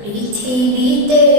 পৃথিবীতে